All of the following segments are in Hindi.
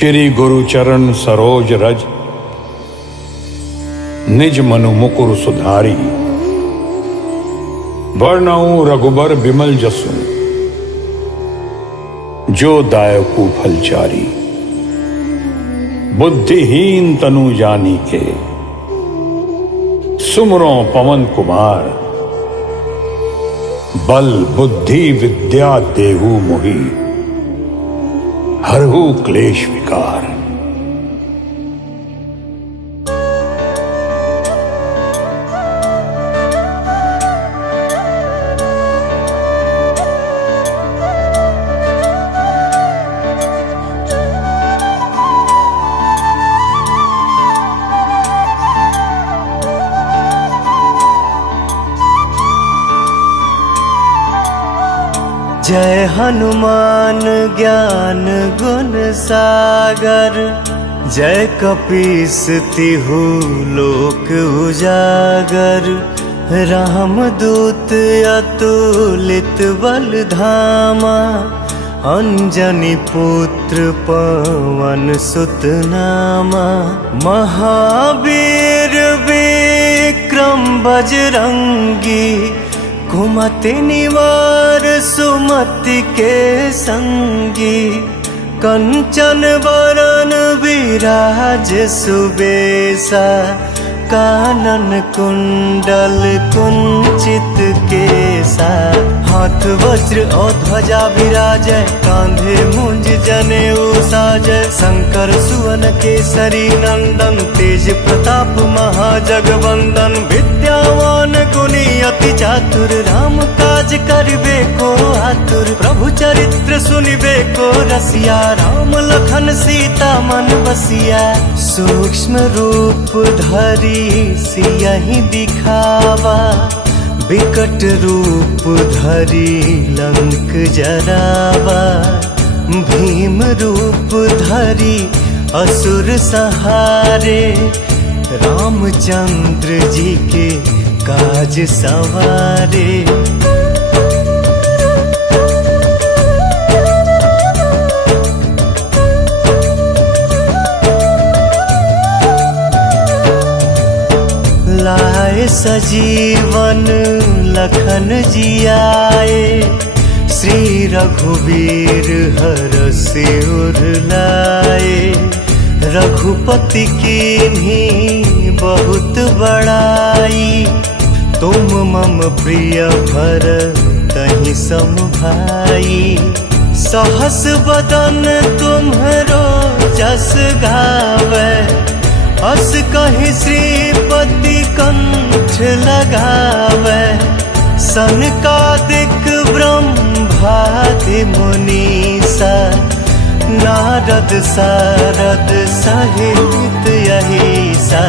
श्री गुरु चरण सरोज रज, निज मनु मुकुर सुधारी। वर्णऊ रघुबर बिमल जसु, जो दायकु फलचारी। बुद्धिहीन तनु जानी के, सुमरो पवन कुमार। बल बुद्धि विद्या देहु मोहि, हरहु क्लेश विकार। जय हनुमान ज्ञान गुण सागर, जय कपीस तिहु लोक उजागर। रामदूत अतुलित बल धामा, अंजनी पुत्र पवन सुत नामा। महावीर विक्रम बजरंगी, कुमति निवार सुमति के संगी। कंचन बरन विराज सुबेसा, कानन कुंडल कुंचित केसा। हाथ वज्र और ध्वजा विराजय, कांधे मुंज जनेऊ साजय। शंकर सुवन केसरी नंदन, तेज प्रताप महाजगवंदन। विद्यावान गुणी अति चातुर, राम काज करिबे को आतुर। प्रभु चरित्र सुनिबे को रसिया, राम लखन सीता मन बसिया। सूक्ष्म रूप धरि सियहि दिखावा, विकट रूप धरि लंक जरावा। भीम रूप धरि असुर संहारे, रामचंद्र जी के काज संवारे। लाए सजीवन लखन जियाए, श्री रघुवीर हरषि उर लाए। रघुपति कीन्ही बहुत बड़ाई, तुम मम प्रिय भरतहि सम भाई। सहस बदन तुम्हरो जस गावै, अस कहि श्रीपति कंठ लगावै। सनकादिक ब्रह्मादि मुनीसा, नारद सारद सहित अहिसा।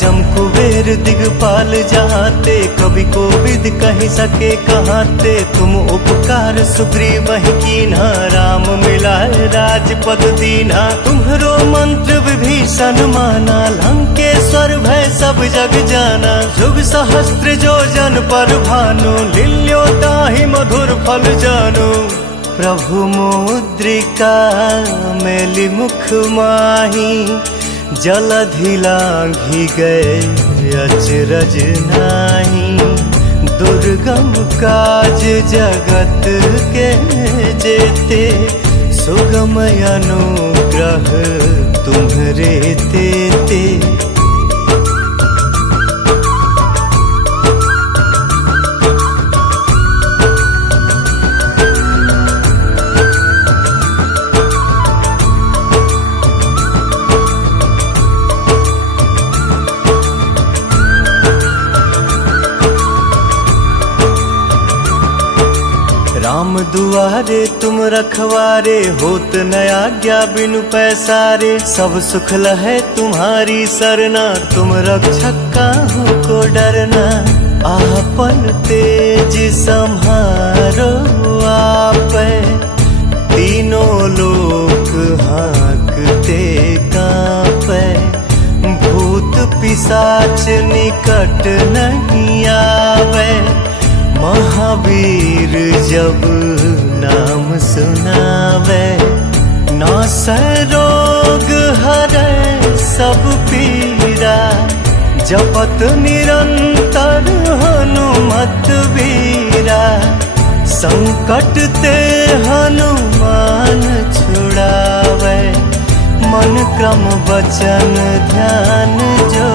जम कुबेर दिगपाल जहाते, कवि कोविद कहि सके कहाते। तुम उपकार सुग्रीवहि कीन्हा, राम मिलाए राजपद दीन्हा। तुम्हरो मंत्र विभीषण माना, लंकेश्वर भय सब जग जाना। जुग सहस्त्र जो जन पर भानु, लील्यो ताहि मधुर फल जानु। प्रभु मुद्रिका मेलि मुख माही, जलधि लांघि गए अचरज नाही। दुर्गम काज जगत के जेते, सुगम अनुग्रह तुम्हरे तेते। राम दुआरे तुम रखवारे, होत न आज्ञा बिनु पैसारे। सब सुख लहै तुम्हारी सरना, तुम रक्षक काहू को डरना। आपन तेज सम्हारो आपै, तीनों लोक हांकते कांपै। भूत पिशाच निकट नहीं आवे, महावीर जब नाम सुनावे। नासै रोग रोग हरे सब पीरा, जपत निरंतर हनुमत वीरा। संकट ते हनुमान छुड़ावे, मन क्रम वचन ध्यान जो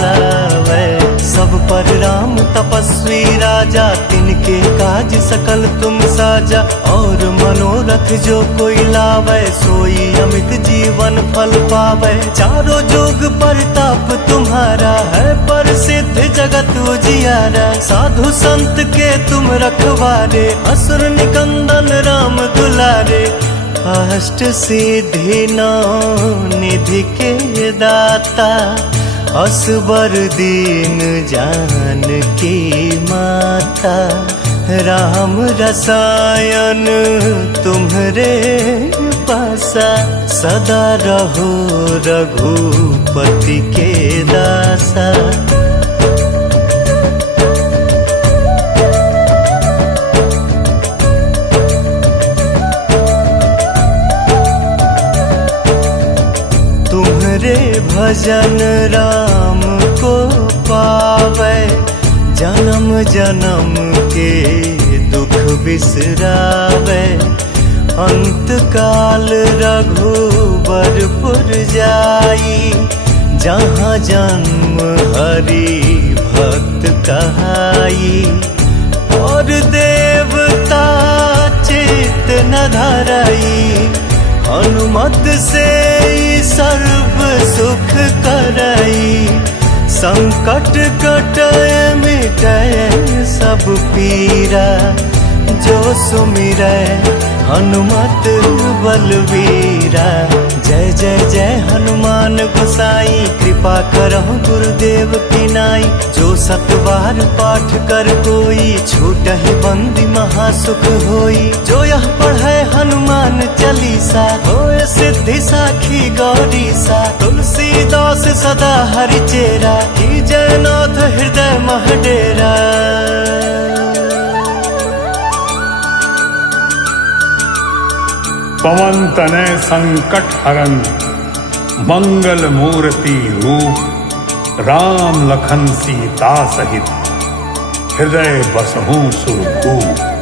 लावे। सब पर राम तपस्वी राजा, तिनके काज सकल तुम साजा। और मनोरथ जो कोई लावे, सोई अमित जीवन फल पावे। चारों जुग परताप तुम्हारा है, प्रसिद्ध जगत उजियारा। साधु संत के तुम रखवारे, असुर निकंदन राम दुलारे। अष्ट सिद्धि नौ निधि के दाता, असबर दीन जानकी माता। राम रसायन तुम्हरे पासा, सदा रहो रघुपति के दासा। तुम्हरे भजन राम को पावे, जन्म जन्म के दुख बिसरावे। अंत काल रघुबरपुर जाई, जहाँ जन्म हरि भक्त कहाई। और देवता चित न धरई, हनुमत से सर्व सुख करई। संकट कटय मिटय सब पीरा, जो सुमिरै हनुमत बलवीरा। जय जय जय हनुमान गोसाई, कृपा करहु गुरुदेव की नाई। जो सतबार पाठ कर कोई, छूटहि बंदी महासुख होई। जो यह पढ़ै हनुमान चालीसा, होय सिद्धि साखी गौरीसा। तुलसीदास सदा हरिचेरा, कीजय नाथ हृदय मह डेरा। पवन तनय संकट हरन, मंगल मूर्ति रूप। राम लखन सीता सहित, हृदय बसहु सुरभूप।